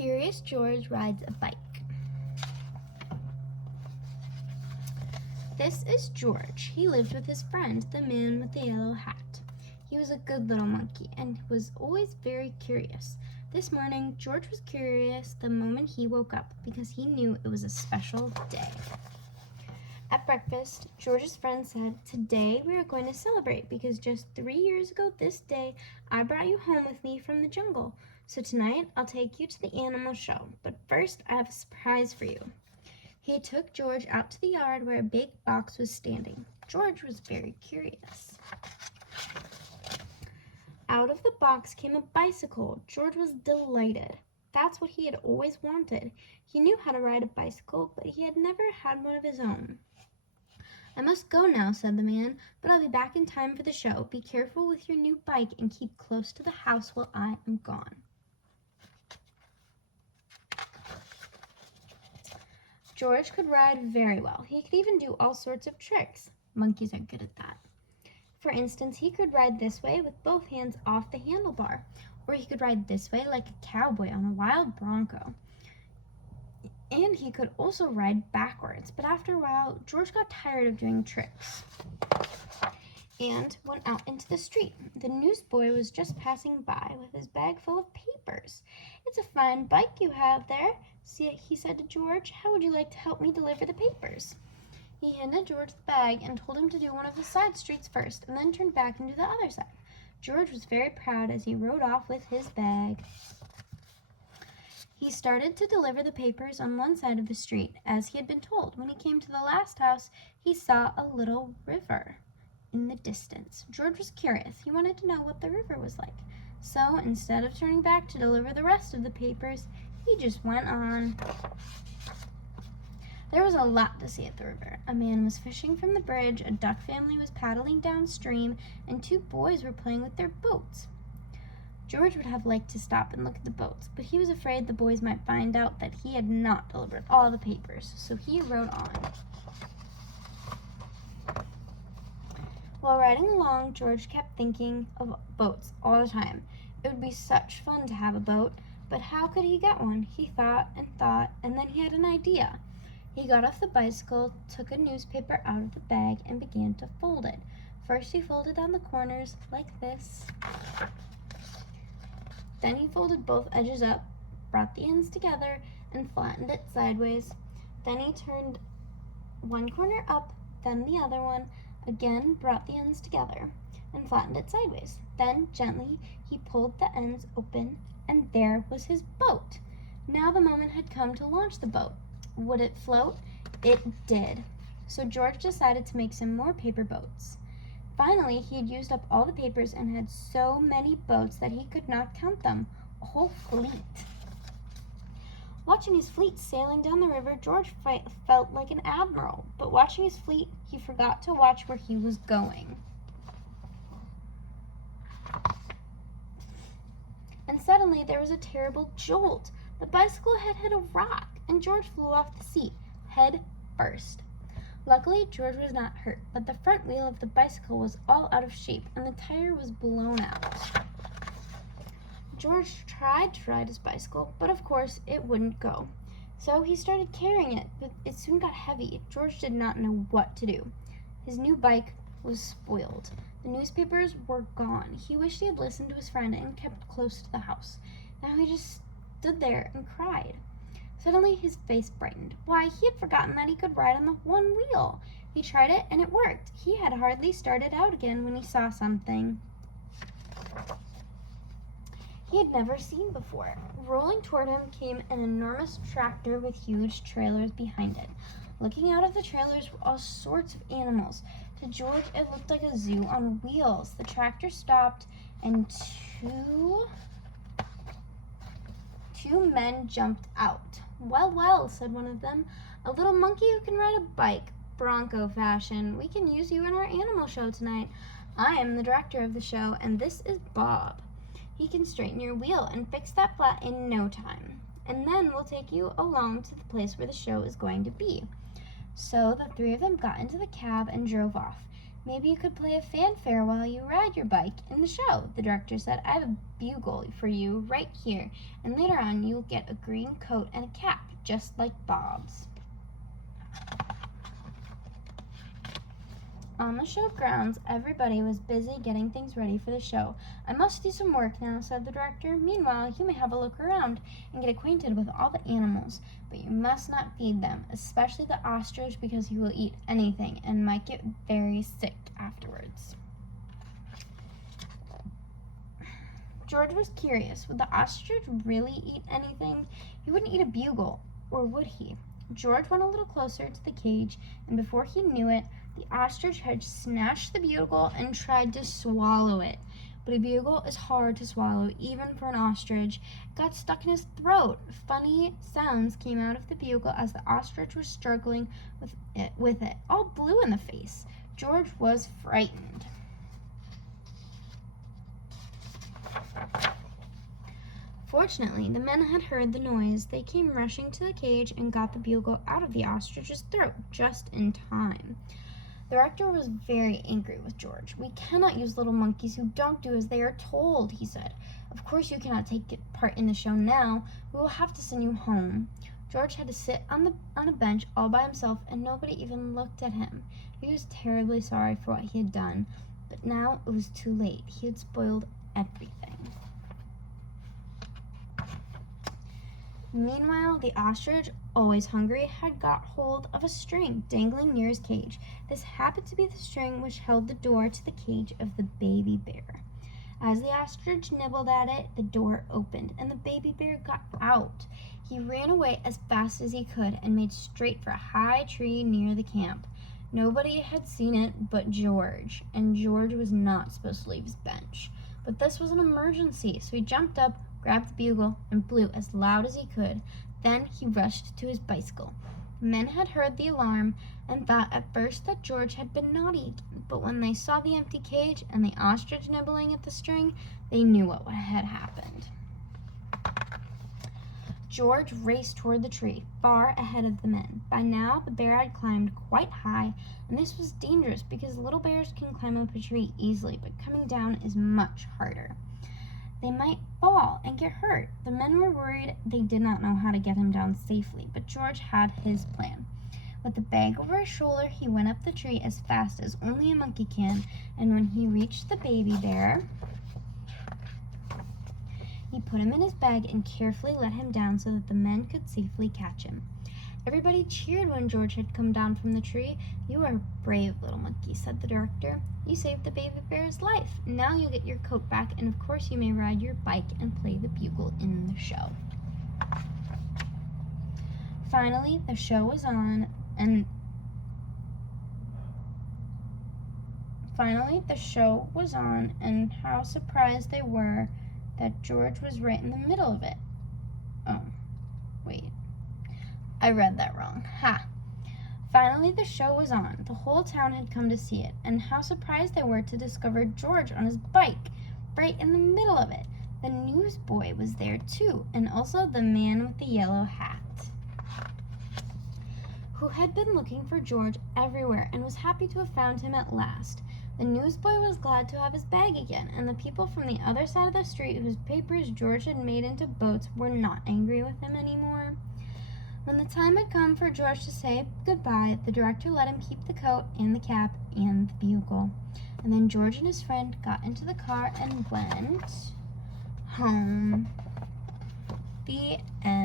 Curious George rides a bike. This is George. He lived with his friend, the man with the yellow hat. He was a good little monkey and was always very curious. This morning, George was curious the moment he woke up because he knew it was a special day. At breakfast, George's friend said, "Today we are going to celebrate because just 3 years ago this day, I brought you home with me from the jungle. So tonight, I'll take you to the animal show. But first, I have a surprise for you." He took George out to the yard where a big box was standing. George was very curious. Out of the box came a bicycle. George was delighted. That's what he had always wanted. He knew how to ride a bicycle, but he had never had one of his own. "I must go now," said the man, "but I'll be back in time for the show. Be careful with your new bike and keep close to the house while I am gone." George could ride very well. He could even do all sorts of tricks. Monkeys are good at that. For instance, he could ride this way with both hands off the handlebar, or he could ride this way like a cowboy on a wild bronco. And he could also ride backwards, but after a while, George got tired of doing tricks and went out into the street. The newsboy was just passing by with his bag full of papers. "It's a fine bike you have there," he said to George. "How would you like to help me deliver the papers?" He handed George the bag and told him to do one of the side streets first and then turn back and do the other side. George was very proud as he rode off with his bag. He started to deliver the papers on one side of the street, as he had been told. When he came to the last house, he saw a little river in the distance. George was curious. He wanted to know what the river was like. So instead of turning back to deliver the rest of the papers, he just went on. There was a lot to see at the river. A man was fishing from the bridge, a duck family was paddling downstream, and 2 boys were playing with their boats. George would have liked to stop and look at the boats, but he was afraid the boys might find out that he had not delivered all the papers, so he rode on. While riding along, George kept thinking of boats all the time. It would be such fun to have a boat, but how could he get one? He thought, and then he had an idea. He got off the bicycle, took a newspaper out of the bag, and began to fold it. First he folded down the corners like this. Then he folded both edges up, brought the ends together, and flattened it sideways. Then he turned one corner up, then the other one, again brought the ends together, and flattened it sideways. Then, gently, he pulled the ends open, and there was his boat. Now the moment had come to launch the boat. Would it float? It did. So George decided to make some more paper boats. Finally, he had used up all the papers and had so many boats that he could not count them. A whole fleet. Watching his fleet sailing down the river, George felt like an admiral. But watching his fleet, he forgot to watch where he was going. And suddenly there was a terrible jolt. The bicycle had hit a rock, and George flew off the seat, head first. Luckily, George was not hurt, but the front wheel of the bicycle was all out of shape, and the tire was blown out. George tried to ride his bicycle, but of course it wouldn't go. So he started carrying it, but it soon got heavy. George did not know what to do. His new bike was spoiled. The newspapers were gone. He wished he had listened to his friend and kept close to the house. Now he just stood there and cried. Suddenly his face brightened. Why, he had forgotten that he could ride on the one wheel. He tried it and it worked. He had hardly started out again when he saw something he had never seen before. Rolling toward him came an enormous tractor with huge trailers behind it. Looking out of the trailers were all sorts of animals. To George, it looked like a zoo on wheels. The tractor stopped and two men jumped out. "Well, well," said one of them, "a little monkey who can ride a bike, bronco fashion. We can use you in our animal show tonight. I am the director of the show, and this is Bob. He can straighten your wheel and fix that flat in no time. And then we'll take you along to the place where the show is going to be." So the 3 of them got into the cab and drove off. Maybe you could play a fanfare while you ride your bike in the show, the director said. I have a bugle for you right here, and later on you'll get a green coat and a cap, just like Bob's. On the show grounds, everybody was busy getting things ready for the show. I must do some work now, said the director. Meanwhile, you may have a look around and get acquainted with all the animals, but you must not feed them, especially the ostrich, because he will eat anything and might get very sick afterwards. George was curious. Would the ostrich really eat anything? He wouldn't eat a bugle, or would he? George went a little closer to the cage, and before he knew it, the ostrich had snatched the bugle and tried to swallow it. But a bugle is hard to swallow, even for an ostrich. It got stuck in his throat. Funny sounds came out of the bugle as the ostrich was struggling with it, all blue in the face. George was frightened. Fortunately, the men had heard the noise. They came rushing to the cage and got the bugle out of the ostrich's throat just in time. The director was very angry with George. We cannot use little monkeys who don't do as they are told, he said. Of course you cannot take part in the show now. We will have to send you home. George had to sit on a bench all by himself, and nobody even looked at him. He was terribly sorry for what he had done, but now it was too late. He had spoiled everything. Meanwhile, the ostrich, always hungry, had got hold of a string dangling near his cage. This happened to be the string which held the door to the cage of the baby bear. As the ostrich nibbled at it, the door opened, and the baby bear got out. He ran away as fast as he could and made straight for a high tree near the camp. Nobody had seen it but George, and George was not supposed to leave his bench. But this was an emergency, so he jumped up, grabbed the bugle, and blew as loud as he could. Then he rushed to his bicycle. Men had heard the alarm and thought at first that George had been naughty, but when they saw the empty cage and the ostrich nibbling at the string, they knew what had happened. George raced toward the tree, far ahead of the men. By now, the bear had climbed quite high, and this was dangerous because little bears can climb up a tree easily, but coming down is much harder. They might fall and get hurt. The men were worried. They did not know how to get him down safely, but George had his plan. With the bag over his shoulder, he went up the tree as fast as only a monkey can, and when he reached the baby bear, he put him in his bag and carefully let him down so that the men could safely catch him. Everybody cheered when George had come down from the tree. You are a brave little monkey, said the director. You saved the baby bear's life. Now you get your coat back, and of course you may ride your bike and play the bugle in the show. Finally, the show was on, and how surprised they were that George was right in the middle of it. Oh, wait. I read that wrong. Ha! Finally, the show was on. The whole town had come to see it, and how surprised they were to discover George on his bike, right in the middle of it. The newsboy was there too, and also the man with the yellow hat, who had been looking for George everywhere and was happy to have found him at last. The newsboy was glad to have his bag again, and the people from the other side of the street whose papers George had made into boats were not angry with him anymore. When the time had come for George to say goodbye, the director let him keep the coat and the cap and the bugle. And then George and his friend got into the car and went home. The end.